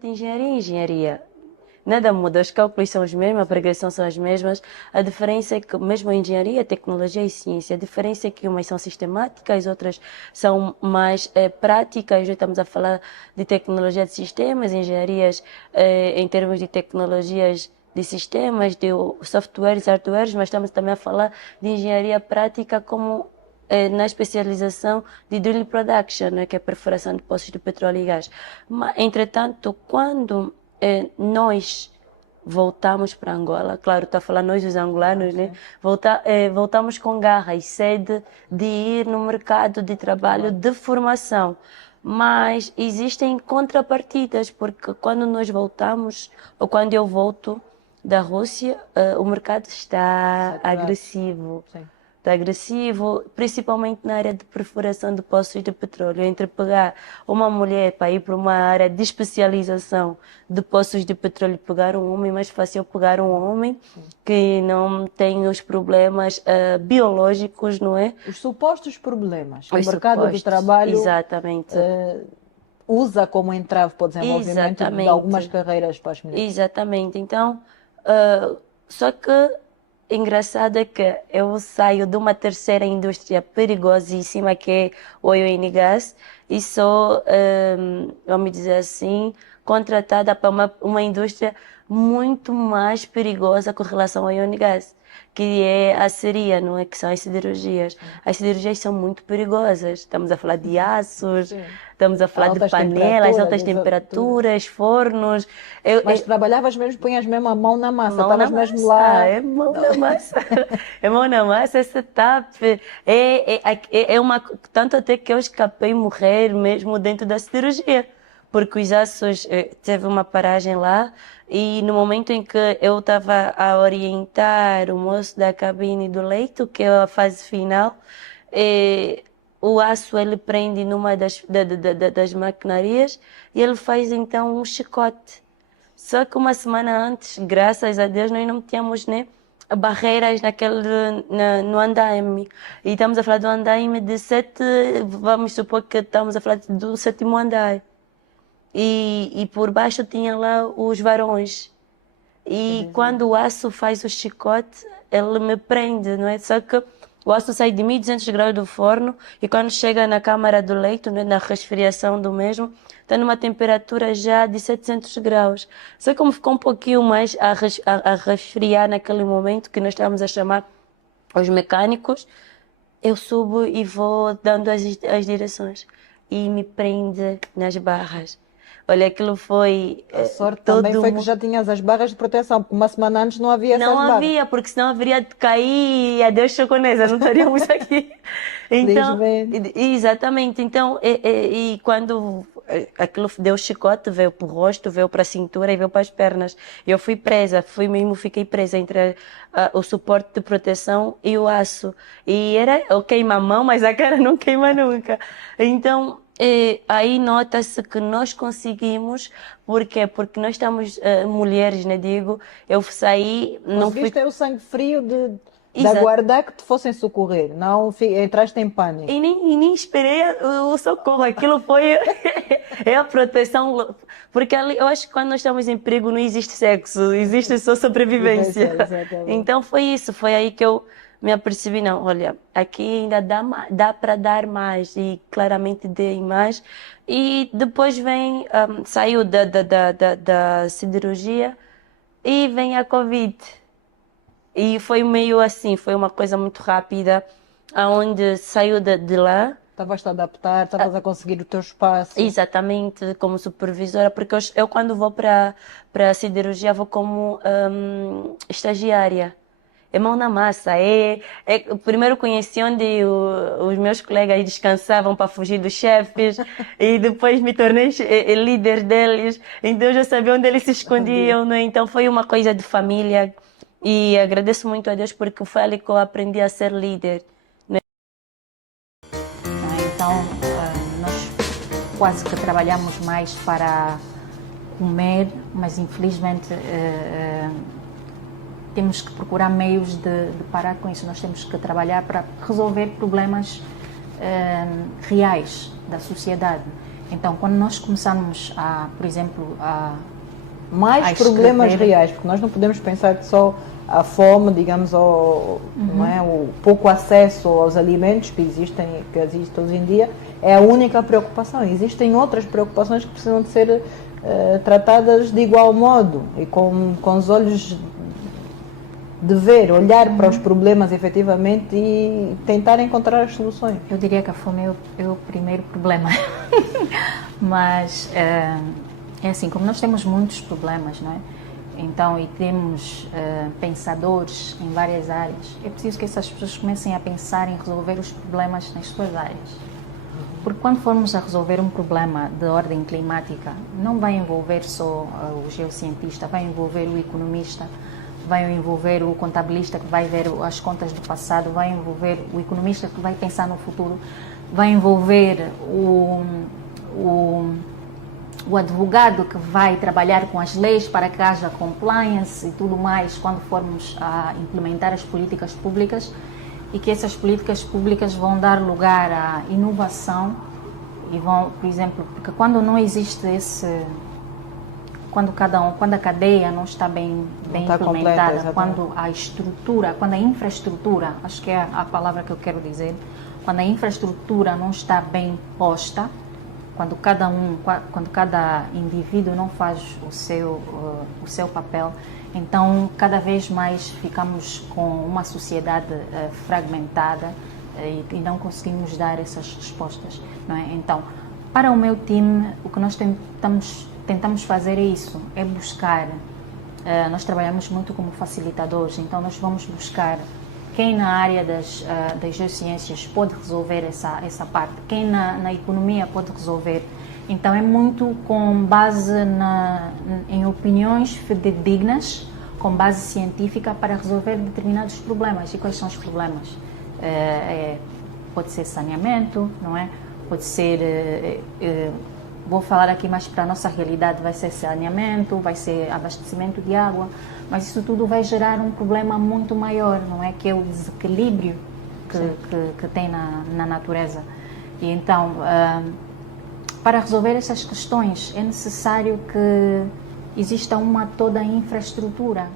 de engenharia em engenharia. Nada muda, os cálculos são os mesmos, a progressão são as mesmas. A diferença é que, mesmo em engenharia, tecnologia e ciência, a diferença é que umas são sistemáticas, outras são mais práticas. Já estamos a falar de tecnologia de sistemas, engenharias em termos de tecnologias de sistemas, de softwares, hardwares, mas estamos também a falar de engenharia prática como na especialização de drilling production, né, que é a perfuração de poços de petróleo e gás. Mas, entretanto, quando nós voltamos para Angola, claro, está a falar nós os angolanos, né? Voltamos com garra e sede de ir no mercado de trabalho de formação. Mas existem contrapartidas, porque quando nós voltamos, ou quando eu volto da Rússia, o mercado está agressivo. Sim. Está agressivo, principalmente na área de perfuração de poços de petróleo. Entre pegar uma mulher para ir para uma área de especialização de poços de petróleo e pegar um homem, é mais fácil pegar um homem que não tem os problemas biológicos, não é? Os supostos problemas que Os o mercado de supostos, trabalho exatamente. Usa como entrave para o desenvolvimento de algumas carreiras para as mulheres. Exatamente. Então, só que engraçado é que eu saio de uma terceira indústria perigosíssima que é o oil and gas e sou, vamos dizer assim, contratada para uma indústria muito mais perigosa com relação ao oil and gas, que é a aceria, não é? Que são as siderurgias. As siderurgias são muito perigosas. Estamos a falar de aços, estamos a falar de panelas, altas temperaturas, fornos. Mas trabalhavas mesmo, punhas mesmo a mão na massa, mão estavas na mesmo massa, lá. é mão na massa. É mão na massa, é setup. É uma. Tanto até que eu escapei morrer mesmo dentro da cirurgia. Porque os aços, teve uma paragem lá e no momento em que eu estava a orientar o moço da cabine do leito, que é a fase final, o aço ele prende numa das maquinarias e ele faz então um chicote. Só que uma semana antes, graças a Deus, nós não tínhamos, né, barreiras no andaime. E estamos a falar do andaime de 7, vamos supor que estamos a falar do sétimo andar. E por baixo tinha lá os varões. E quando o aço faz o chicote, ele me prende, não é? Só que o aço sai de 1200 graus do forno e quando chega na câmara do leito, né, na resfriação do mesmo, está numa temperatura já de 700 graus. Só que como ficou um pouquinho mais a resfriar naquele momento, que nós estávamos a chamar os mecânicos, eu subo e vou dando as direções. E me prende nas barras. Olha, aquilo foi. A sorte também foi que já tinhas as barras de proteção, porque uma semana antes não havia essas barras. Não havia, porque senão haveria de cair e adeus choconesa, não estaríamos aqui. Então, exatamente. Então, e quando aquilo deu chicote, veio para o rosto, veio para a cintura e veio para as pernas. Eu fui presa, fiquei presa entre o suporte de proteção e o aço. E eu queimo a mão, mas a cara não queima nunca. Então, aí nota-se que nós conseguimos, por quê? Porque nós estamos mulheres, né, digo, eu saí... Conseguiste ter o sangue frio de aguardar que te fossem socorrer, não entraste em pânico. E nem esperei o socorro, aquilo foi a proteção, porque eu acho que quando nós estamos em perigo não existe sexo, existe só sobrevivência. Então foi isso, foi aí que eu me apercebi, não, olha, aqui ainda dá para dar mais e claramente dei mais. E depois saiu da siderurgia e vem a Covid. E foi meio assim, foi uma coisa muito rápida, aonde saiu de lá. Estavas a adaptar, estavas a conseguir o teu espaço. Exatamente, como supervisora, porque eu quando vou para a siderurgia vou como estagiária. É mão na massa. Primeiro conheci onde os meus colegas descansavam para fugir dos chefes e depois me tornei líder deles. Então eu já sabia onde eles se escondiam, né? Então foi uma coisa de família e agradeço muito a Deus porque foi ali que eu aprendi a ser líder. Né? Então nós quase que trabalhamos mais para comer, mas infelizmente temos que procurar meios de parar com isso. Nós temos que trabalhar para resolver problemas reais da sociedade. Então, quando nós começamos a, por exemplo, a Mais problemas reais, porque nós não podemos pensar que só a fome, digamos, não é, o pouco acesso aos alimentos que existem hoje em dia, é a única preocupação. Existem outras preocupações que precisam de ser tratadas de igual modo e com os olhos de ver, olhar para os problemas efetivamente e tentar encontrar as soluções. Eu diria que a fome é o primeiro problema. Mas é assim, como nós temos muitos problemas, não é? Então, e temos pensadores em várias áreas, é preciso que essas pessoas comecem a pensar em resolver os problemas nas suas áreas. Porque quando formos a resolver um problema de ordem climática, não vai envolver só o geocientista, vai envolver o economista, vai envolver o contabilista que vai ver as contas do passado, vai envolver o economista que vai pensar no futuro, vai envolver o advogado que vai trabalhar com as leis para que haja compliance e tudo mais quando formos a implementar as políticas públicas, e que essas políticas públicas vão dar lugar à inovação e vão, por exemplo, porque quando não existe quando a cadeia não está bem implementada, completa, quando a infraestrutura, acho que é a palavra que eu quero dizer, quando a infraestrutura não está bem posta, quando cada indivíduo não faz o seu papel, então cada vez mais ficamos com uma sociedade fragmentada e não conseguimos dar essas respostas, não é? Então, para o meu time, o que nós tentamos fazer é isso, é buscar, nós trabalhamos muito como facilitadores, então nós vamos buscar quem na área das geociências pode resolver essa parte, quem na economia pode resolver. Então é muito com base em opiniões fidedignas, com base científica para resolver determinados problemas. E quais são os problemas? Pode ser saneamento, não é? Pode ser, vou falar aqui mais para a nossa realidade, vai ser saneamento, vai ser abastecimento de água, mas isso tudo vai gerar um problema muito maior, não é? Que é o desequilíbrio que tem na natureza. E então, para resolver essas questões, é necessário que exista toda a infraestrutura.